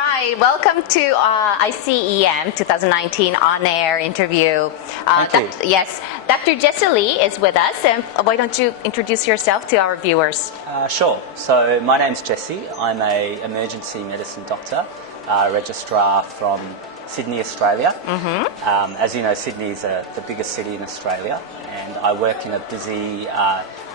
Hi, welcome to ICEM 2019 on-air interview. Thank you. Yes, Dr. Jessie Lee is with us, and why don't you introduce yourself to our viewers? Sure. So my name's Jessie. I'm an emergency medicine doctor, registrar from Sydney, Australia. As you know, Sydney is the biggest city in Australia, and I work in a busy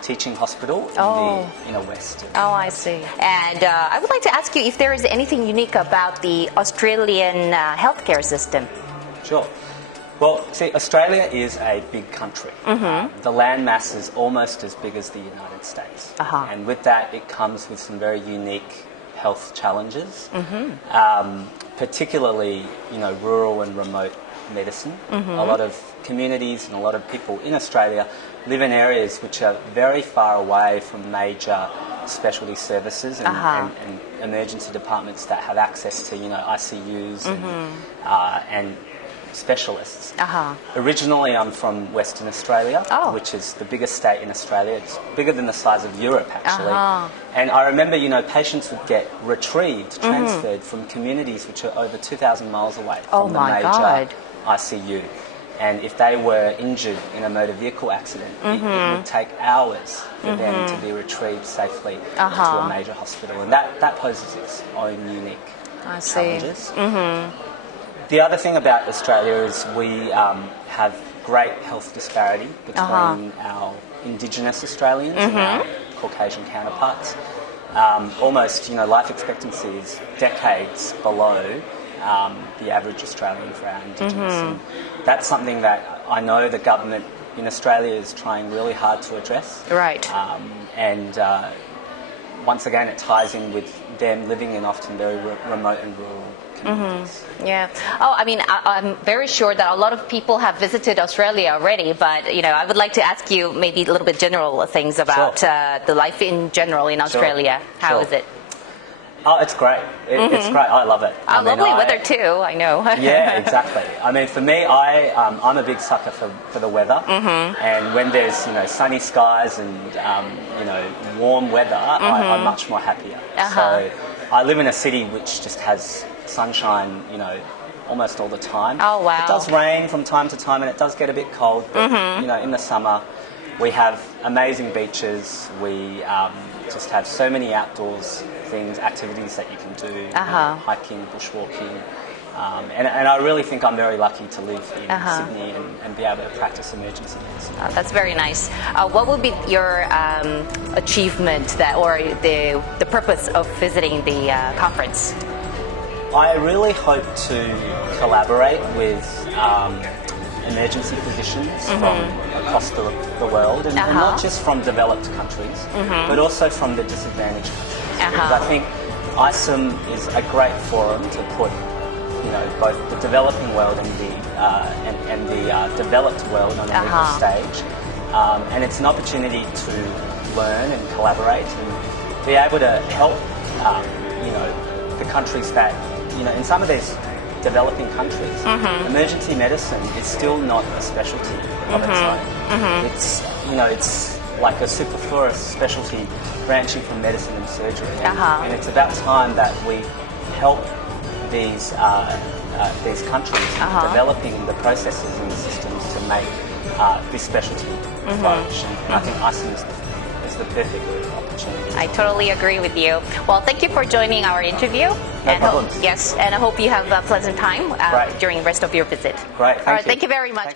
teaching hospital in the inner west. Oh, I see. And I would like to ask you if there is anything unique about the Australian healthcare system. Sure. Well, see, Australia is a big country. The land mass is almost as big as the United States. And with that, it comes with some very unique health challenges, particularly, rural and remote medicine. A lot of communities and a lot of people in Australia live in areas which are very far away from major specialty services and emergency departments that have access to, ICUs and specialists. Originally, I'm from Western Australia, which is the biggest state in Australia. It's bigger than the size of Europe, actually. And I remember, patients would get retrieved, transferred from communities which are over 2,000 miles away from the major ICU. And if they were injured in a motor vehicle accident, it would take hours for them to be retrieved safely to a major hospital. And that poses its own unique challenges. The other thing about Australia is we have great health disparity between our Indigenous Australians and our Caucasian counterparts. Almost, life expectancy is decades below the average Australian for our Indigenous. And that's something that I know the government in Australia is trying really hard to address. Right. And once again, it ties in with them living in often very remote and rural communities. Yeah. Oh, I mean, I'm very sure that a lot of people have visited Australia already, but, I would like to ask you maybe a little bit general things about the life in general in Australia. How is it? Oh, it's great. It's great. I love it. Lovely weather too, I know. Yeah, exactly. I mean, for me, I'm a big sucker for the weather. And when there's, sunny skies and, warm weather, I'm much more happier. So I live in a city which just has sunshine, almost all the time. Oh, wow. It does rain from time to time and it does get a bit cold. But, in the summer, we have amazing beaches. We just have so many outdoors activities that you can do, hiking, bushwalking. And I really think I'm very lucky to live in Sydney and be able to practice emergency medicine. That's very nice. What would be your achievement or the purpose of visiting the conference? I really hope to collaborate with emergency physicians from across the world, and not just from developed countries, but also from the disadvantaged countries. Because I think ICEM is a great forum to put, both the developing world and the developed world on an equal stage, and it's an opportunity to learn and collaborate and be able to help, the countries that, in some of these developing countries, emergency medicine is still not a specialty of its own. It's like a superfluous specialty branching from medicine and surgery. And it's about time that we help these countries developing the processes and the systems to make this specialty flourish. And I think ICEM is the perfect opportunity. I totally agree with you. Well, thank you for joining our interview. No problem. Yes, and I hope you have a pleasant time during the rest of your visit. Great, All right, thank you very much. Thanks.